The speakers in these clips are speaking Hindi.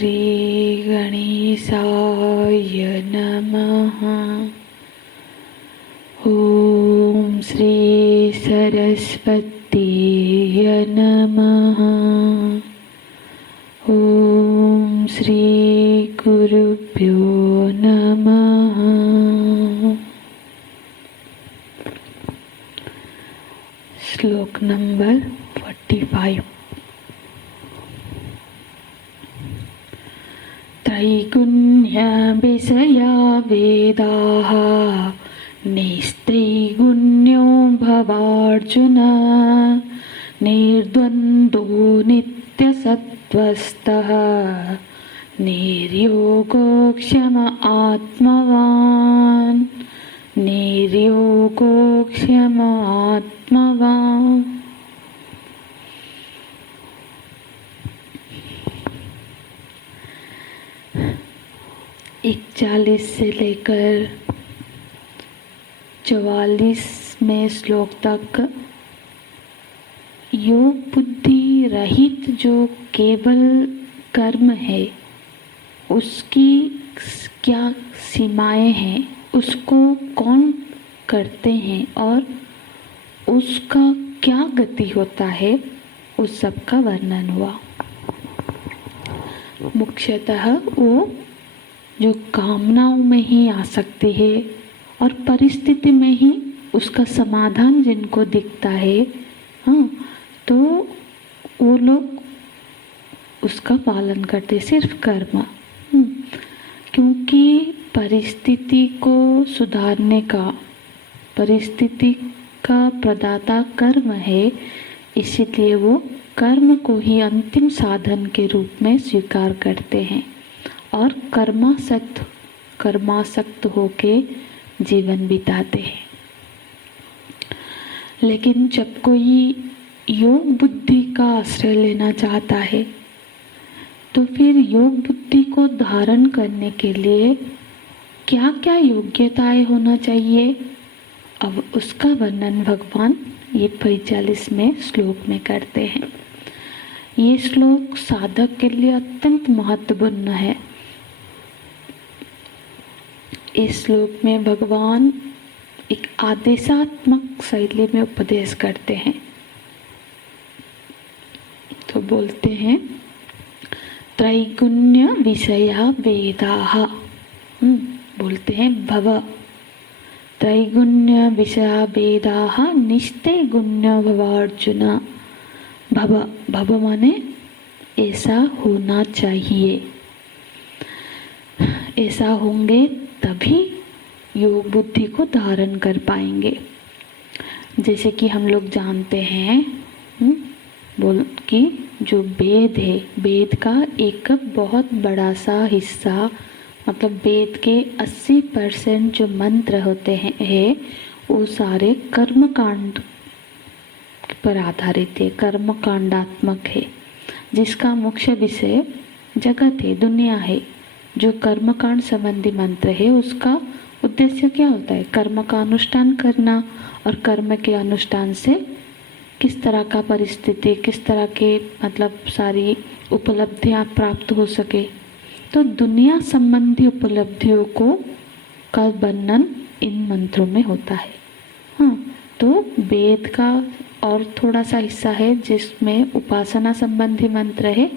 श्री गणेशाय नमः। ओम श्री सरस्वतीय नमः। ओम श्री गुरुभ्यो नमः। श्लोक नंबर 45। त्रैगुण्य विषया वेदाः निस्त्रैगुण्यो भवार्जुन। निर्द्वन्द्वो नित्यसत्त्वस्थः निर्योगो क्षम आत्मवान्। निर्योगो क्षम आत्मवान्। 41 से लेकर 44वें श्लोक तक योग बुद्धि रहित जो केवल कर्म है उसकी क्या सीमाएं हैं, उसको कौन करते हैं और उसका क्या गति होता है, उस सब का वर्णन हुआ। मुख्यतः वो जो कामनाओं में ही आ सकती है और परिस्थिति में ही उसका समाधान जिनको दिखता है, तो वो लोग उसका पालन करते, सिर्फ कर्म। क्योंकि परिस्थिति को सुधारने का, परिस्थिति का प्रदाता कर्म है, इसीलिए वो कर्म को ही अंतिम साधन के रूप में स्वीकार करते हैं और कर्मासक्त होके जीवन बिताते हैं। लेकिन जब कोई योग बुद्धि का आश्रय लेना चाहता है तो फिर योग बुद्धि को धारण करने के लिए क्या क्या योग्यताएं होना चाहिए, अब उसका वर्णन भगवान ये 45वें श्लोक में करते हैं। ये श्लोक साधक के लिए अत्यंत महत्वपूर्ण है। इस श्लोक में भगवान एक आदेशात्मक शैली में उपदेश करते हैं। तो बोलते हैं त्रैगुण्य विषया वेदाः। बोलते हैं भव त्रैगुण्य विषया वेदाः निस्त्रैगुण्य भवार्जुन। भव माने ऐसा होना चाहिए, ऐसा होंगे तभी योग बुद्धि को धारण कर पाएंगे। जैसे कि हम लोग जानते हैं बोल कि जो वेद है, वेद का एक बहुत बड़ा सा हिस्सा, मतलब वेद के 80% जो मंत्र होते हैं वो सारे कर्म कांड पर आधारित है, कर्म कांडात्मक है, जिसका मुख्य विषय जगत है, दुनिया है। जो कर्मकांड संबंधी मंत्र है उसका उद्देश्य क्या होता है? कर्म का अनुष्ठान करना, और कर्म के अनुष्ठान से किस तरह का परिस्थिति, किस तरह के मतलब सारी उपलब्धियां प्राप्त हो सके। तो दुनिया संबंधी उपलब्धियों को का वर्णन इन मंत्रों में होता है। तो वेद का और थोड़ा सा हिस्सा है जिसमें उपासना संबंधी मंत्र है,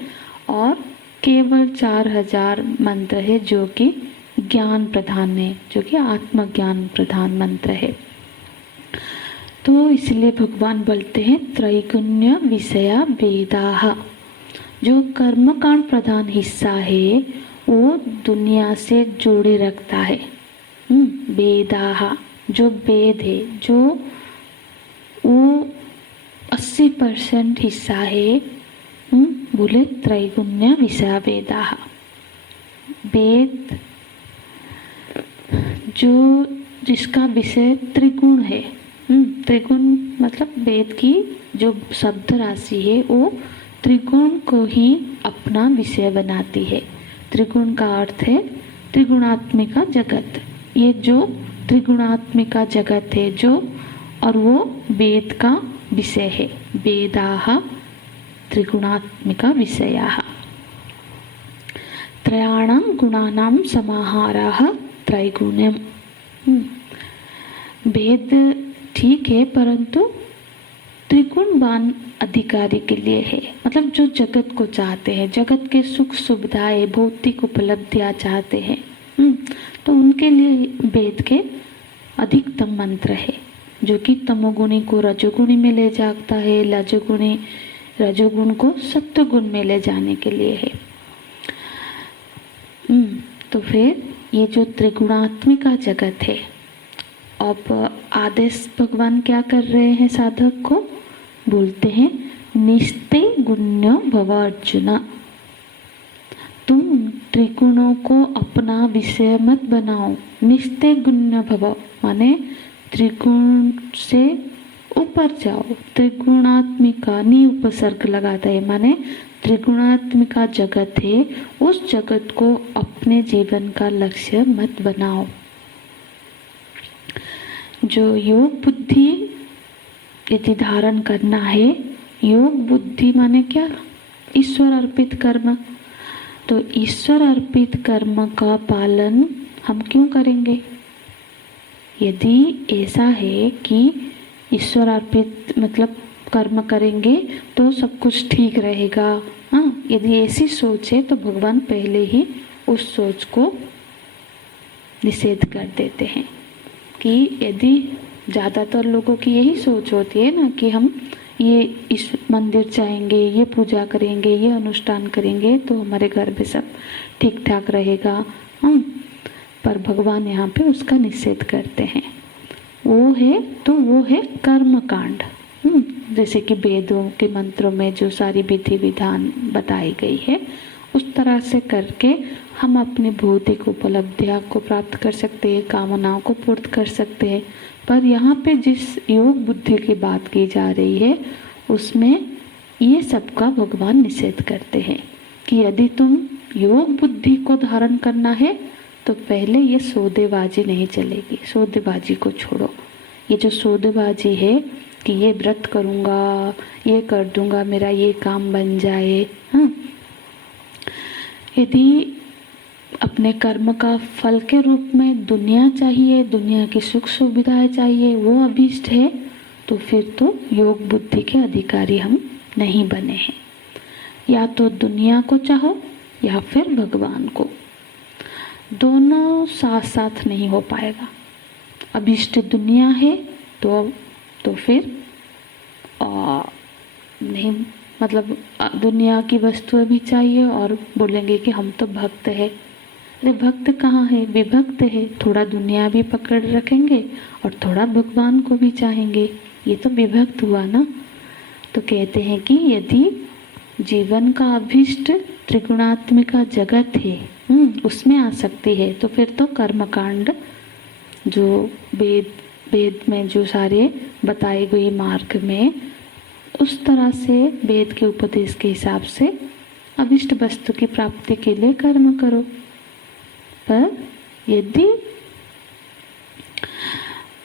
और केवल 4000 मंत्र है जो कि ज्ञान प्रधान है, जो कि आत्मज्ञान प्रधान मंत्र है। तो इसलिए भगवान बोलते हैं त्रैगुण्य विषया वेदाः। जो कर्मकांड प्रधान हिस्सा है वो दुनिया से जोड़े रखता है। वेदाः जो वेद है, जो वो 80% हिस्सा है, बोले त्रैगुण्य विषया वेदाः। वेद जो जिसका विषय त्रिगुण है, त्रिगुण मतलब वेद की जो शब्द राशि है वो त्रिगुण को ही अपना विषय बनाती है। त्रिगुण का अर्थ है त्रिगुणात्मिका जगत। ये जो त्रिगुणात्मिका जगत है जो, और वो वेद का विषय है। वेदाः त्रिगुणात्मिका विषयाः। त्रयाणां गुणानां समाहारः त्रैगुण्यम्। भेद ठीक है, परंतु त्रिगुणवान अधिकारी के लिए है। मतलब जो जगत को चाहते हैं, जगत के सुख सुविधाएं, भौतिक उपलब्धियां चाहते हैं, तो उनके लिए वेद के अधिकतम मंत्र है, जो कि तमोगुणी को रजोगुणी में ले जाता है, रजोगुण को सत्वगुण में ले जाने के लिए है। तो फिर ये जो त्रिगुणात्मिका जगत है, अब आदेश भगवान क्या कर रहे हैं साधक को? बोलते हैं निस्ते गुण्यो भव अर्जुन। तुम त्रिगुणों को अपना विषय मत बनाओ। निस्ते गुण्य भव माने त्रिगुण से ऊपर जाओ। त्रिगुणात्मिका नी उपसर्ग लगाता है, माने त्रिगुणात्मिका जगत है, उस जगत को अपने जीवन का लक्ष्य मत बनाओ। जो योग बुद्धि यदि धारण करना है, योग बुद्धि माने क्या? ईश्वर अर्पित कर्म। तो ईश्वर अर्पित कर्म का पालन हम क्यों करेंगे? यदि ऐसा है कि ईश्वर अर्पित मतलब कर्म करेंगे तो सब कुछ ठीक रहेगा, हाँ, यदि ऐसी सोच है तो भगवान पहले ही उस सोच को निषेध कर देते हैं। कि यदि ज़्यादातर लोगों की यही सोच होती है ना कि हम ये इस मंदिर जाएंगे, ये पूजा करेंगे, ये अनुष्ठान करेंगे तो हमारे घर में सब ठीक ठाक रहेगा, पर भगवान यहाँ पे उसका निषेध करते हैं। वो है कर्म कांड। जैसे कि वेदों के मंत्रों में जो सारी विधि विधान बताई गई है, उस तरह से करके हम अपनी भौतिक उपलब्धियां को प्राप्त कर सकते हैं, कामनाओं को पूर्ण कर सकते हैं। पर यहाँ पे जिस योग बुद्धि की बात की जा रही है, उसमें ये सब का भगवान निषेध करते हैं कि यदि तुम योग बुद्धि को धारण करना है तो पहले ये सौदेबाजी नहीं चलेगी। सौदेबाजी को छोड़ो। ये जो सौदेबाजी है कि ये व्रत करूँगा, ये कर दूंगा, मेरा ये काम बन जाए, हाँ, यदि अपने कर्म का फल के रूप में दुनिया चाहिए, दुनिया की सुख सुविधाएं चाहिए, वो अभीष्ट है, तो फिर तो योग बुद्धि के अधिकारी हम नहीं बने हैं। या तो दुनिया को चाहो या फिर भगवान को, दोनों साथ साथ नहीं हो पाएगा। अभीष्ट दुनिया है तो फिर नहीं, मतलब दुनिया की वस्तुएं भी चाहिए और बोलेंगे कि हम तो भक्त है। अरे भक्त कहाँ है? विभक्त है। थोड़ा दुनिया भी पकड़ रखेंगे और थोड़ा भगवान को भी चाहेंगे, ये तो विभक्त हुआ ना। तो कहते हैं कि यदि जीवन का अभीष्ट त्रिगुणात्मिका जगत है, उसमें आ सकती है, तो फिर तो कर्मकांड जो वेद में जो सारे बताए गए मार्ग में, उस तरह से वेद के उपदेश के हिसाब से अभिष्ट वस्तु की प्राप्ति के लिए कर्म करो। पर यदि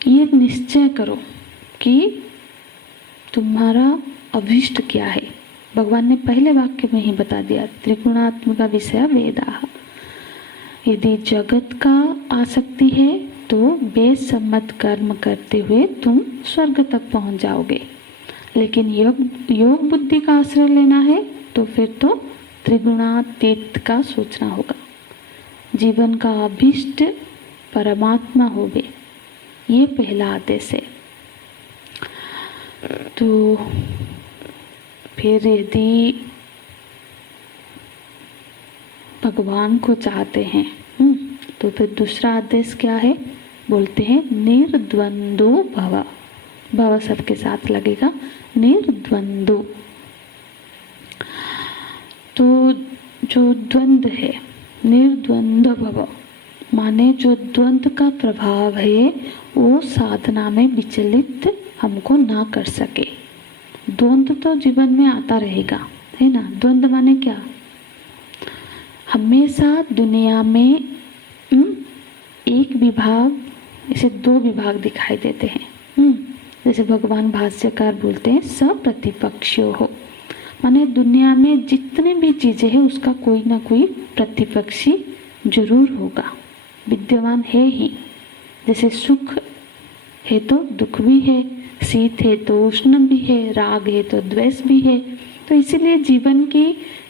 ये निश्चय करो कि तुम्हारा अभिष्ट क्या है, भगवान ने पहले वाक्य में ही बता दिया, त्रिगुणात्मिका विषय वेदाः। यदि जगत का आसक्ति है तो वेद सम्मत कर्म करते हुए तुम स्वर्ग तक पहुंच जाओगे। लेकिन योग बुद्धि का आश्रय लेना है तो फिर तो त्रिगुणातीत का सोचना होगा। जीवन का अभीष्ट परमात्मा होवे, ये पहला आदेश है। तो फिर यदि भगवान को चाहते हैं तो फिर दूसरा आदेश क्या है? बोलते हैं निर्द्वंदो भव। भव सबके साथ लगेगा, निर्द्वंदो। तो जो द्वंद्व है, निर्द्वंद भव माने जो द्वंद्व का प्रभाव है वो साधना में विचलित हमको ना कर सके। द्वंद्व तो जीवन में आता रहेगा, है ना। द्वंद्व माने क्या? हमेशा दुनिया में एक विभाग, इसे दो विभाग दिखाई देते हैं। जैसे भगवान भाष्यकार बोलते हैं सप्रतिपक्षो हो, माने दुनिया में जितने भी चीजें हैं उसका कोई ना कोई प्रतिपक्षी जरूर होगा, विद्यमान है ही। जैसे सुख है तो दुख भी है, शीत है तो उष्ण भी है, राग है तो द्वेष भी है। तो इसीलिए जीवन की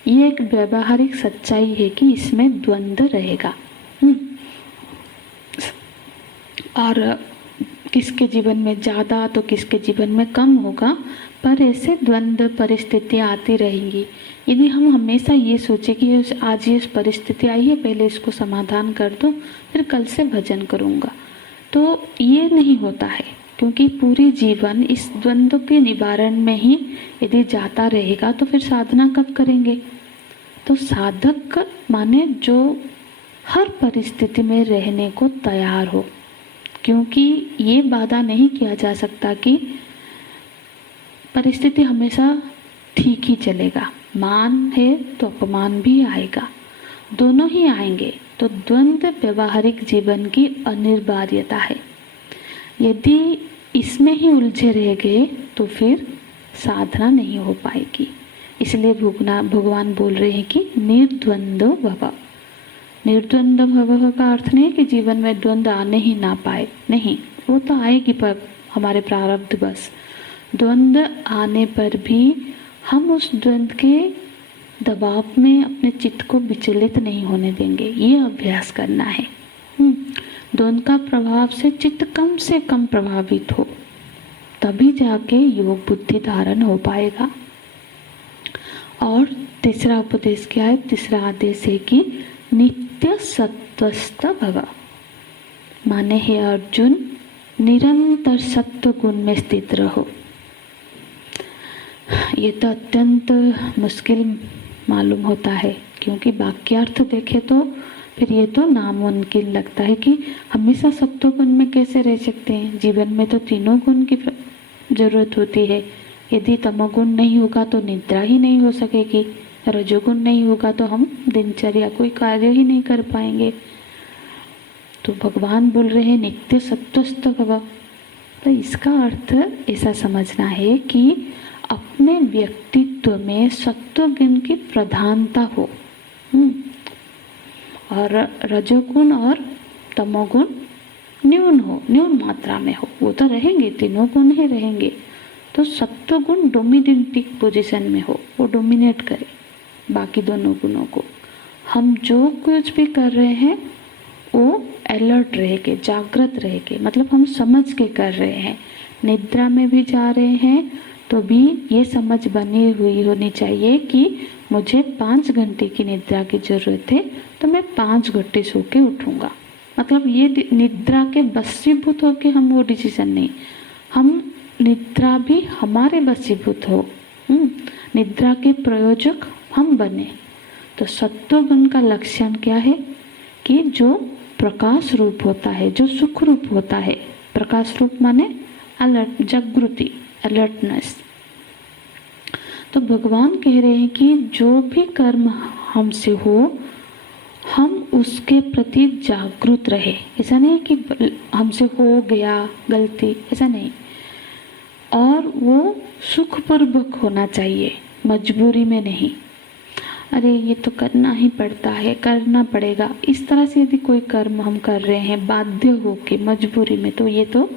ये एक व्यवहारिक सच्चाई है कि इसमें द्वंद्व रहेगा। और किसके जीवन में ज़्यादा तो किसके जीवन में कम होगा, पर ऐसे द्वंद्व परिस्थितियाँ आती रहेंगी। यदि हम हमेशा ये सोचे कि आज ये परिस्थिति आई है, पहले इसको समाधान कर दो, फिर कल से भजन करूँगा, तो ये नहीं होता है। क्योंकि पूरी जीवन इस द्वंद्व के निवारण में ही यदि जाता रहेगा तो फिर साधना कब करेंगे। तो साधक माने जो हर परिस्थिति में रहने को तैयार हो, क्योंकि ये वादा नहीं किया जा सकता कि परिस्थिति हमेशा ठीक ही चलेगा। मान है तो अपमान भी आएगा, दोनों ही आएंगे। तो द्वंद्व व्यवहारिक जीवन की अनिवार्यता है। यदि इसमें ही उलझे रह गए तो फिर साधना नहीं हो पाएगी। इसलिए भगवान बोल रहे हैं कि निर्द्वंद्व भव। निर्द्वंद्व भव का अर्थ नहीं कि जीवन में द्वंद्व आने ही ना पाए, नहीं, वो तो आएगी पर हमारे प्रारब्ध बस। द्वंद्व आने पर भी हम उस द्वंद्व के दबाव में अपने चित्त को विचलित नहीं होने देंगे, ये अभ्यास करना है। द्वंद्व का प्रभाव से चित्त कम से कम प्रभावित हो, तभी जाके योग बुद्धि धारण हो पाएगा। और तीसरा उपदेश क्या है? तीसरा आदेश है कि नित्य सत्वस्थ भव। माने हे अर्जुन, निरंतर सत्व गुण में स्थित रहो। ये तो अत्यंत मुश्किल मालूम होता है, क्योंकि वाक्यार्थ देखे तो फिर ये तो नामुमकिन लगता है कि हमेशा सत्व गुण में कैसे रह सकते हैं। जीवन में तो तीनों गुण की जरूरत होती है। यदि तमोगुण नहीं होगा तो निद्रा ही नहीं हो सकेगी, रजोगुण नहीं होगा तो हम दिनचर्या कोई कार्य ही नहीं कर पाएंगे। तो भगवान बोल रहे हैं नित्य सत्वस्थ भव। तो इसका अर्थ ऐसा समझना है कि अपने व्यक्तित्व में सत्व गुण की प्रधानता हो, और रजोगुण और तमोगुण न्यून हो, न्यून मात्रा में हो। वो तो रहेंगे, तीनों गुण ही रहेंगे। तो सत्व गुण डोमिनेटिंग पोजीशन में हो, वो डोमिनेट करे बाकी दोनों गुणों को। हम जो कुछ भी कर रहे हैं वो अलर्ट रह के, जागृत रह के, मतलब हम समझ के कर रहे हैं। निद्रा में भी जा रहे हैं तो भी ये समझ बनी हुई होनी चाहिए कि मुझे 5 घंटे की निद्रा की जरूरत है, तो मैं 5 घंटे सो के उठूँगा। मतलब ये निद्रा के वशीभूत हो के हम वो डिसीजन नहीं, हम निद्रा भी हमारे वशीभूत हो, निद्रा के प्रयोजक हम बने। तो सत्व गुण का लक्षण क्या है कि जो प्रकाश रूप होता है, जो सुख रूप होता है। प्रकाश रूप माने अलर्ट, जागृति, अलर्टनेस। तो भगवान कह रहे हैं कि जो भी कर्म हमसे हो, हम उसके प्रति जागरूक रहे। ऐसा नहीं कि हमसे हो गया गलती, ऐसा नहीं। और वो सुखपूर्वक होना चाहिए, मजबूरी में नहीं। अरे ये तो करना ही पड़ता है, करना पड़ेगा, इस तरह से यदि कोई कर्म हम कर रहे हैं बाध्य होके, मजबूरी में, तो ये तो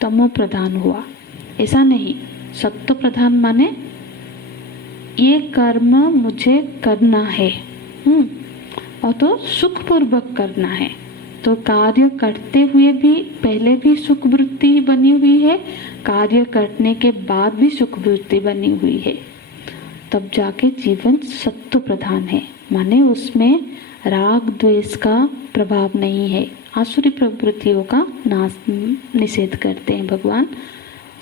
तमो प्रधान हुआ। ऐसा नहीं, सत्व प्रधान माने ये कर्म मुझे करना है, और तो सुखपूर्वक करना है। तो कार्य करते हुए भी पहले भी सुख वृत्ति बनी हुई है, कार्य करने के बाद भी सुख वृत्ति बनी हुई है, तब जाके जीवन सत्व प्रधान है। माने उसमें राग द्वेष का प्रभाव नहीं है, आसुरी प्रवृत्तियों का नाश निषेध करते हैं भगवान।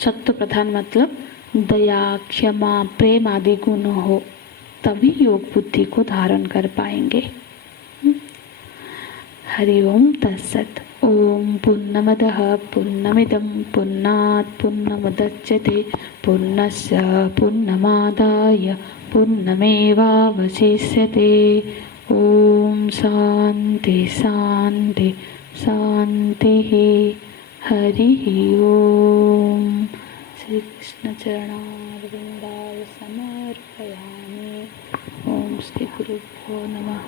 सत्व प्रधान मतलब दया, क्षमा, प्रेम आदि गुण हो, तभी योग बुद्धि को धारण कर पाएंगे। हरि ओम तत्सत। ओम पूर्णमदः पूर्णमिदं पूर्णात् पूर्णमुदच्यते पूर्णस्य पूर्णमादाय पूर्णमेवावशिष्यते। ओम शांति शांति शांति। हरि ओम। श्री कृष्ण चरणारविन्दाय समर्पयामि। ओम श्री गुरुभ्यो नमः।